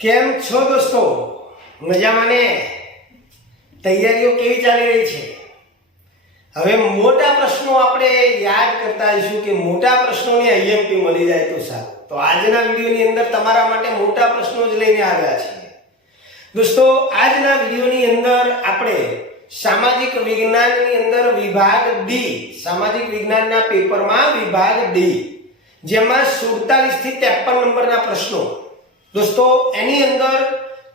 કેમ છો દોસ્તો? મજામાં ને? તૈયારીઓ કેવી ચાલી રહી છે? હવે મોટા પ્રશ્નો આપણે યાદ કરતા આવીશું કે મોટા પ્રશ્નોની આઈએમપી મળી જાય તો સારું. તો આજના વિડીયોની અંદર તમારા માટે મોટા પ્રશ્નો જ લઈને આવ્યા છીએ. દોસ્તો, આજના વિડીયોની અંદર આપણે સામાજિક વિજ્ઞાનની અંદર વિભાગ ડી, સામાજિક વિજ્ઞાનના પેપરમાં વિભાગ ડી, જેમાં 47 થી 53 નંબરના પ્રશ્નો. દોસ્તો, એની અંદર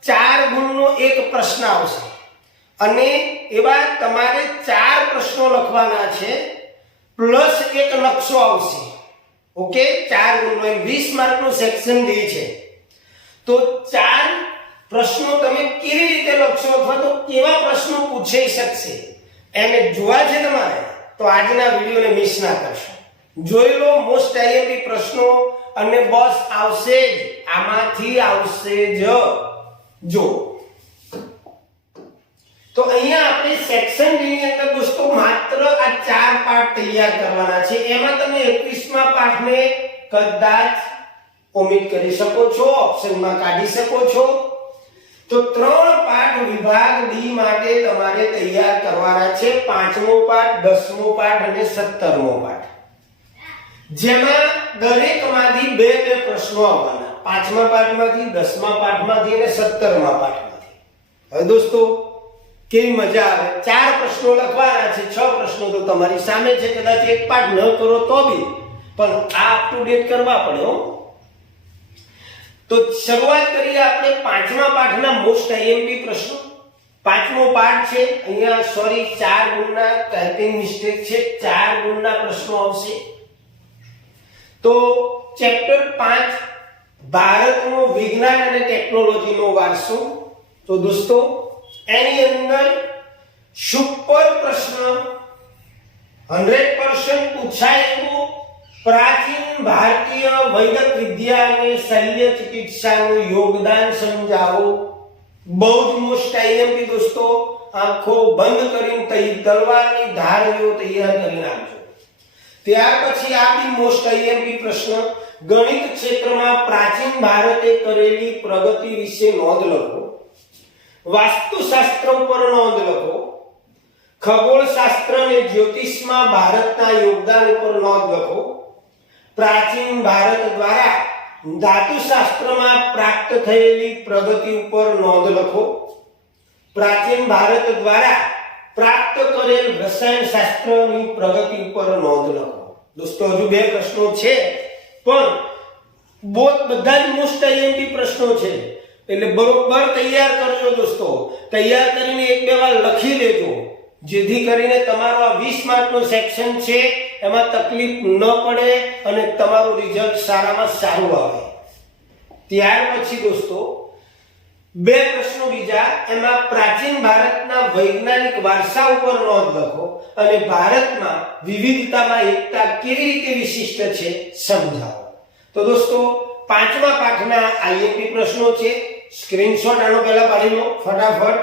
4 ગુણનો એક પ્રશ્ન આવશે અને એવા તમારે 4 પ્રશ્નો લખવાના છે પ્લસ એક નકશો આવશે. ઓકે, 4 ગુણનો 20 માર્કનું સેક્શન ડી છે. તો 4 પ્રશ્નો તમે કેવી રીતે લખશો અથવા તો કેવા પ્રશ્નો પૂછાઈ શકશે એને જોવા છે તમારે, તો આજના વિડીયોને મિસ ના કરશો. જોઈ લો મોસ્ટ આઈએમપી પ્રશ્નો અને બસ આવશે જ, આમાંથી આવશે જ. જો તો અહીંયા આપણે સેક્શન ડી ની અંદર દોસ્તો માત્ર આ 4 પાઠ તૈયાર કરવાના છે. એમાં તમે 21મા પાઠને કદાચ ઓમિટ કરી શકો છો, ઓપ્શનમાં કાઢી શકો છો. તો 3 પાઠ વિભાગ ડી માટે તમારે તૈયાર કરવાના છે. 5મો પાઠ, 10મો પાઠ અને 17મો પાઠ, જેમાં દરેકમાંથી 2 પ્રશ્નો આવવાના. 5મા પાઠમાંથી, 10મા પાઠમાંથી અને 17મા પાઠમાંથી. હવે દોસ્તો કેવી મજા આવે, 4 પ્રશ્નો લખવાના છે. 6 પ્રશ્નો તો તમારી સામે છે, કદાચ એક પાઠ ન કરો તો બી, પણ આ અપ ટુ ડેટ કરવા પડે હો. તો શરૂઆત કરીએ આપણે 5મા પાઠના મોસ્ટ આઈએમપી પ્રશ્નો. 5મો પાઠ છે, અહીંયા સોરી 4 ગુણના ટાઈપિંગ મિસ્ટેક છે, 4 ગુણના પ્રશ્નો આવશે. તો ચેપ્ટર 5 ભારતનો વિજ્ઞાન અને ટેકનોલોજીનો વારસો. તો દોસ્તો એની અંદર સુપર પ્રશ્ન 100% પૂછાય એવો પ્રાચીન ભારતીય વૈદક વિદ્યા અને શલ્ય ચિકિત્સાનું યોગદાન સમજાવો. બહુ જ મોસ્ટ આઈએમપી દોસ્તો, આંખો બંધ કરીને તલવારની ધાર જેવો તૈયાર કરી નાખજો. ત્યાર પછી આપણી મોસ્ટ આઈએમપી પ્રશ્ન, ગણિત ક્ષેત્રમાં પ્રાચીન ભારતે કરેલી પ્રગતિ વિશે નોંધ લખો. વાસ્તુશાસ્ત્ર ઉપર નોંધ લખો. ખગોળશાસ્ત્ર અને જ્યોતિષમાં ભારતના યોગદાન ઉપર નોંધ લખો. પ્રાચીન ભારત દ્વારા ધાતુશાસ્ત્રમાં પ્રાપ્ત થયેલી પ્રગતિ ઉપર નોંધ લખો. પ્રાચીન ભારત દ્વારા પ્રાપ્ત કરેલ રસાયણશાસ્ત્રની પ્રગતિ ઉપર નોંધ લખો. દોસ્તો હજુ 2 પ્રશ્નો છે, પણ બધા જ મોસ્ટ આઈએમપી પ્રશ્નો છે, એટલે બરોબર તૈયાર કરજો દોસ્તો. તૈયાર કરીને 1-2 વાર લખી લેજો, જેથી કરીને તમારો આ 20 માર્કનો સેક્શન છે એમાં તકલીફ ન પડે અને તમારું રિઝલ્ટ સારામાં સારું આવે. ત્યાર પછી દોસ્તો 2 પ્રશ્નો બીજા, એમાં પ્રાચીન ભારતના વૈજ્ઞાનિક વારસા ઉપર નોંધ લખો અને ભારતમાં વિવિધતામાં એકતા કેવી રીતે વિશિષ્ટ છે સમજાવો. તો દોસ્તો 5મા પાઠના આઈએમપી પ્રશ્નો છે. સ્ક્રીનશોટ આનો પહેલા પાડી લો ફટાફટ.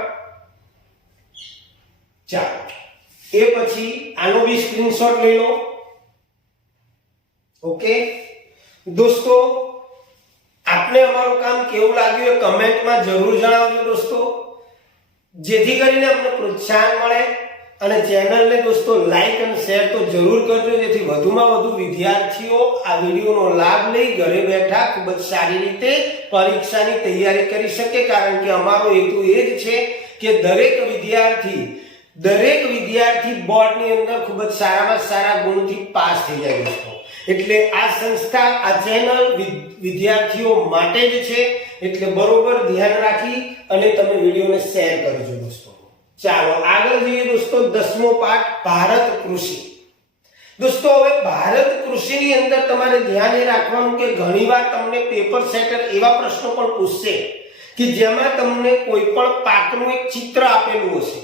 ચાલો, એ પછી આનો બી સ્ક્રીનશોટ લઈ લો. ઓકે દોસ્તો, આપને અમારું કામ કેવું લાગ્યું એ કમેન્ટમાં જરૂર જણાવજો દોસ્તો, જેથી કરીને અમને પ્રોત્સાહન મળે. અને ચેનલને દોસ્તો લાઈક અને શેર તો જરૂર કરજો, જેથી વધુમાં વધુ વિદ્યાર્થીઓ આ વિડીયોનો લાભ લઈ ઘરે બેઠા ખૂબ જ સારી રીતે પરીક્ષાની તૈયારી કરી શકે. કારણ કે અમારો હેતુ એ જ છે કે દરેક વિદ્યાર્થી બોર્ડની અંદર ખૂબ જ સારામાં સારા ગુણથી પાસ થઈ જાય દોસ્તો. એટલે આ સંસ્થા, આ ચેનલ વિદ્યાર્થીઓ માટે જ છે, એટલે બરોબર ધ્યાન રાખી અને તમે વિડીયોને શેર કરજો દોસ્તો. ચાલો આગળ જઈએ દોસ્તો. 10મો પાઠ ભારત કૃષિ. દોસ્તો હવે ભારત કૃષિની અંદર તમારે ધ્યાન એ રાખવાનું કે ઘણીવાર તમને પેપર સેટર એવા પ્રશ્નો પણ પૂછશે કે જેમાં તમને કોઈ પણ પાકનું એક ચિત્ર આપેલું હશે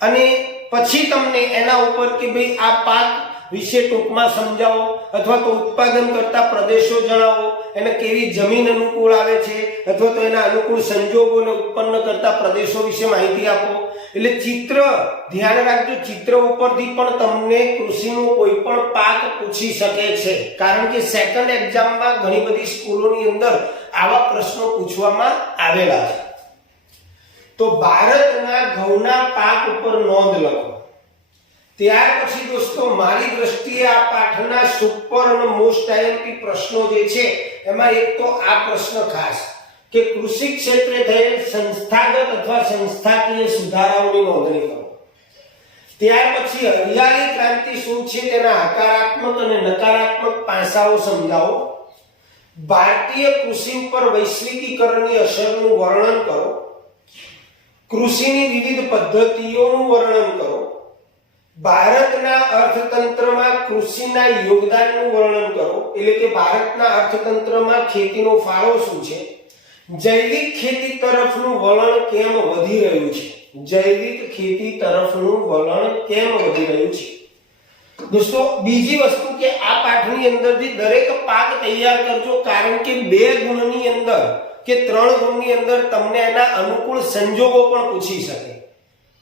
અને પછી તમને એના ઉપર કે ભાઈ આ પાક વિશે ટૂંકમાં સમજાવો અથવા તો ઉત્પાદન કરતા પ્રદેશો જણાવો, એને કેવી જમીન અનુકૂળ આવે છે અથવા તો એના અનુકૂળ સંજોગોને ઉત્પન્ન કરતા પ્રદેશો વિશે માહિતી આપો. એટલે ચિત્ર ધ્યાન રાખજો, ચિત્ર ઉપરથી પણ તમને કૃષિનો કોઈ પણ પાક પૂછી શકે છે. કારણ કે સેકન્ડ એક્ઝામમાં ઘણી બધી સ્કૂલોની અંદર આવા પ્રશ્નો પૂછવામાં આવેલા છે. તો ભારતના ઘઉંના પાક ઉપર નોંધ લખો. ત્યાર પછી દોસ્તો મારી દ્રષ્ટિએ આ પાઠના સુપર અને મોસ્ટ આઈએમપી પ્રશ્નો જે છે એમાં એક તો આ પ્રશ્ન ખાસ કે કૃષિ ક્ષેત્રે થયેલ સંસ્થાગત અથવા સંસ્થાકીય સુધારાઓની નોંધણી કરો. ત્યાર પછી હરિયાળી ક્રાંતિ શું છે તેના હકારાત્મક અને નકારાત્મક પાસાઓ સમજાવો. ભારતીય કૃષિ ઉપર વૈશ્વિકીકરણની અસરનું વર્ણન કરો. કૃષિની વિવિધ પદ્ધતિઓનું વર્ણન કરો. ભારતના અર્થતંત્રમાં કૃષિના યોગદાનનું વર્ણન કરો, એટલે કે ભારતના અર્થતંત્રમાં ખેતીનો ફાળો શું છે. જૈવિક ખેતી તરફનું વલણ કેમ વધી રહ્યું છે. જૈવિક ખેતી તરફનું વલણ કેમ વધી રહ્યું છે. દોસ્તો બીજી વસ્તુ કે આ પાઠની અંદરથી દરેક પાક તૈયાર કરજો, કારણ કે 2 ગુણની અંદર કે 3 ગુણની અંદર તમને એના અનુકૂળ સંજોગો પણ પૂછી શકે.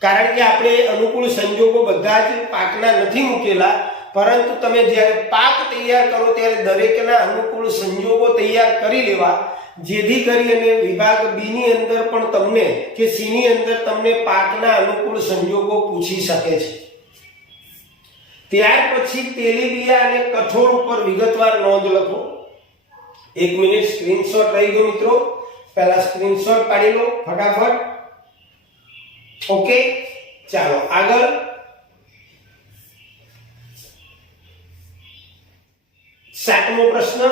કારણ કે આપણે અનુકૂળ સંજોગો બધા જ પાકના નથી મૂકેલા, પરંતુ તમે જ્યારે પાક તૈયાર કરો ત્યારે દરેકના અનુકૂળ સંજોગો તૈયાર કરી લેવા, જેથી કરીને વિભાગ બી ની અંદર પણ તમને કે સી ની અંદર તમને પાકના અનુકૂળ સંજોગો પૂછી શકે છે. ત્યાર પછી તેલીબિયા અને કઠોળ ઉપર વિગતવાર નોંધ લખો. 1 મિનિટ સ્ક્રીનશોટ લઈ ગયો મિત્રો, પહેલા સ્ક્રીનશોટ પાડી લો ફટાફટ. ઓકે, ચાલો આગળ. સાતમો પ્રશ્ન,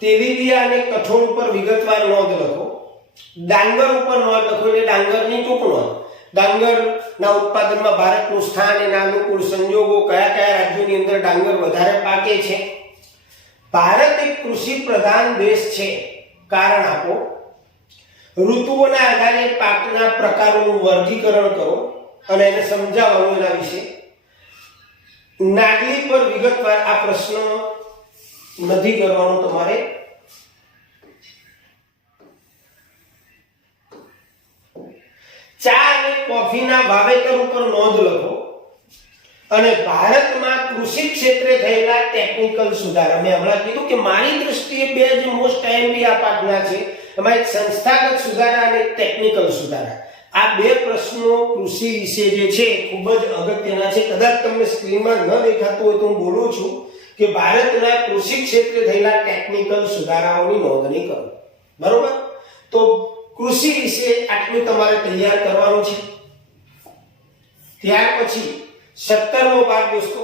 તેલીબિયા અને કઠોળ ઉપર વિગતવાર નોંધ લખો. ડાંગર ઉપર નોંધ લખો, એટલે ડાંગરની ટૂંક નોંધ. ડાંગરના ઉત્પાદનમાં ભારતનું સ્થાન, એના અનુકૂળ સંજોગો, કયા કયા રાજ્યોની અંદર ડાંગર વધારે પાકે છે. ભારત એક કૃષિ પ્રધાન દેશ છે, કારણ આપો. ઋતુઓના આધારે પાકના પ્રકારોનું વર્ગીકરણ કરો અને એને સમજાવવાનું એના વિશે. નાગલી પર વિગતવાર આ પ્રશ્ન નથી કરવાનો તમારે. ચા અને કોફીના વાવેતર ઉપર નોંધ લખો અને ભારતમાં કૃષિ ક્ષેત્રે થયેલા ટેકનિકલ સુધારા. મેં હમણાં કીધું કે મારી દ્રષ્ટિએ 2 જ મોસ્ટ આઈએમપી આ પાઠના છે, એમાં એક સંસ્થાગત સુધારા અને ટેકનિકલ સુધારા. આ 2 પ્રશ્નો કૃષિ વિશે જે છે ખૂબ જ અગત્યના છે. કદાચ તમને સ્ક્રીનમાં ન દેખાતું હોય તો હું બોલું છું કે ભારતના કૃષિ ક્ષેત્રે થયેલા ટેકનિકલ સુધારાઓની નોંધણી કરો. બરોબર? તો કૃષિ વિશે આટલું તમારે તૈયાર કરવાનું છે. ત્યાર પછી 17મો પાઠ દોસ્તો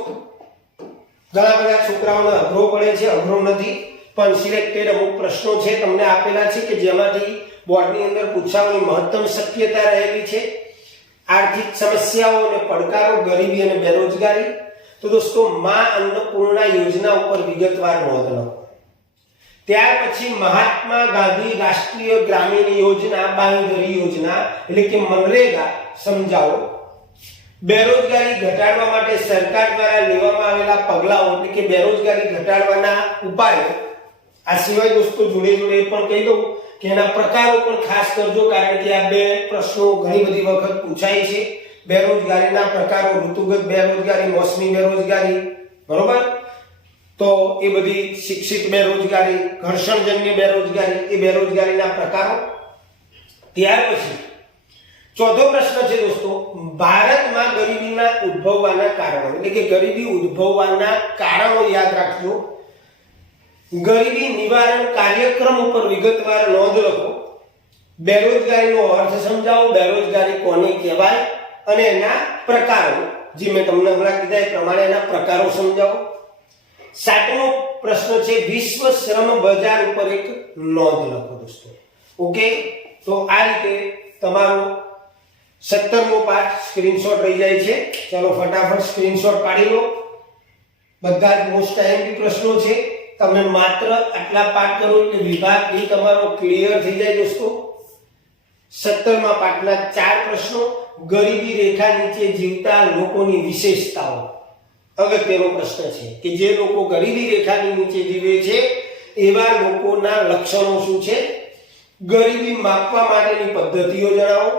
ઘણા બધા છોકરાઓને અઘરો પડે છે, અઘરો નથી, પણ સિલેક્ટેડ અમુક પ્રશ્નો છે તમને આપેલા છે કે જેમાંથી બોર્ડની અંદર પૂછવાની મહત્તમ શક્યતા રહેલી છે. આર્થિક સમસ્યાઓ અને પડકારો, ગરીબી અને બેરોજગારી. તો દોસ્તો માં અન્નપૂર્ણા યોજના ઉપર વિગતવાર નોંધ લો. ત્યાર પછી મહાત્મા ગાંધી રાષ્ટ્રીય ગ્રામીણ યોજના, બાંહેધરી યોજના એટલે કે મનરેગા સમજાવો. બેરોજગારી ઘટાડવા માટે સરકાર દ્વારા લેવામાં આવેલા પગલાઓ એટલે કે બેરોજગારી ઘટાડવાના ઉપાયો. આ સિવાય દોસ્તો જોડે જોડે એ પણ કહી દઉં કે એના પ્રકારો પણ ખાસ કરજો, કારણ કે આ 2 પ્રશ્નો ઘણી બધી વખત પૂછાય છે. બેરોજગારીના પ્રકારો, ઋતુગત બેરોજગારી, મોસમી બેરોજગારી, બરોબર? તો એ બધી શિક્ષિત બેરોજગારી, ઘર્ષણજન્ય બેરોજગારી, એ બેરોજગારીના પ્રકારો. ત્યાર પછી 4થો પ્રશ્ન છે દોસ્તો, ભારતમાં ગરીબીના ઉદ્ભવવાના કારણો એટલે કે ગરીબી ઉદ્ભવવાના કારણો યાદ રાખજો. ગરીબી નિવારણ કાર્યક્રમ ઉપર વિગતવાર નોંધ લખો. બેરોજગારીનો અર્થ સમજાવો, બેરોજગારી કોને કહેવાય અને એના પ્રકારો, જે મેં તમને હમણાં કીધા એ પ્રમાણે એના પ્રકારો સમજાવો. 7મો પ્રશ્ન છે, વિશ્વ શ્રમ બજાર ઉપર એક નોંધ લખો દોસ્તો. ઓકે, તો આ રીતે તમારો 17મો પાઠ સ્ક્રીનશોટ રહી જાય છે. ચાલો ફટાફટ સ્ક્રીનશોટ પાડી લો. બધા જ મોસ્ટ આઈએમપી પ્રશ્નો છે. તમે માત્ર આટલા પાઠ કરો એટલે વિભાગ બી તમારો ક્લિયર થઈ જાય દોસ્તો. 17મા પાઠના 4 પ્રશ્નો. ગરીબી રેખા નીચે જીવતા લોકોની વિશેષતાઓ અગત્યનો પ્રશ્ન છે કે જે લોકો ગરીબી રેખાની નીચે જીવે છે એવા લોકોના લક્ષણો શું છે. ગરીબી માપવા માટેની પદ્ધતિઓ જણાવો.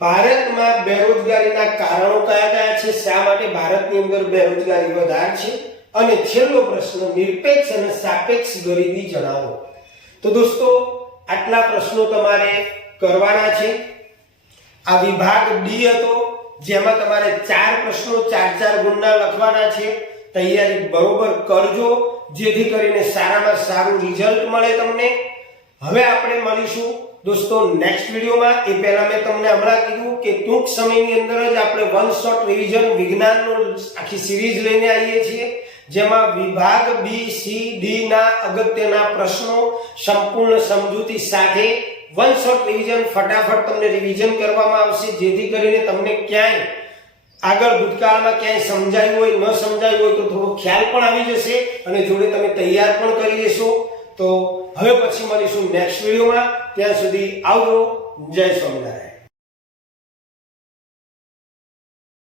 ભારતમાં બેરોજગારીના કારણો કયા કયા છે, શા માટે ભારતની અંદર બેરોજગારી વધારે છે. અને છેલ્લો પ્રશ્ન, નિરપેક્ષ અને સાપેક્ષ ગરીબી જણાવો. તો દોસ્તો આટલા પ્રશ્નો તમારે કરવાના છે. આ વિભાગ ડી હતો, જેમાં તમારે 4 પ્રશ્નો 4 ગુણના લખવાના છે. તૈયારી બરોબર કરજો, જેથી કરીને સારામાં સારું રિઝલ્ટ મળે તમને. હવે આપણે મળીશું દોસ્તો નેક્સ્ટ વિડિયોમાં. એ પહેલા મેં તમને હમણાં કીધું કે ટૂંક સમયની અંદર જ આપણે વન શોટ રિવિઝન વિજ્ઞાનનો આખી સિરીઝ લઈને આવીએ છીએ, જેમાં વિભાગ બી સી ડી ના અગત્યના પ્રશ્નો સંપૂર્ણ સમજૂતી સાથે વન શોટ રિવિઝન ફટાફટ તમને રિવિઝન કરવામાં આવશે, જેથી કરીને તમને ક્યાંય આગળ ભૂતકાળમાં ક્યાંય સમજાયું હોય ન સમજાયું હોય તો થોડો ખ્યાલ પણ આવી જશે અને જોડે તમે તૈયાર પણ કરી લેશો. તો હવે પછી મળીશું નેક્સ્ટ વિડિયોમાં. ત્યાં સુધી આવજો. જય સ્વામિનારાયણ.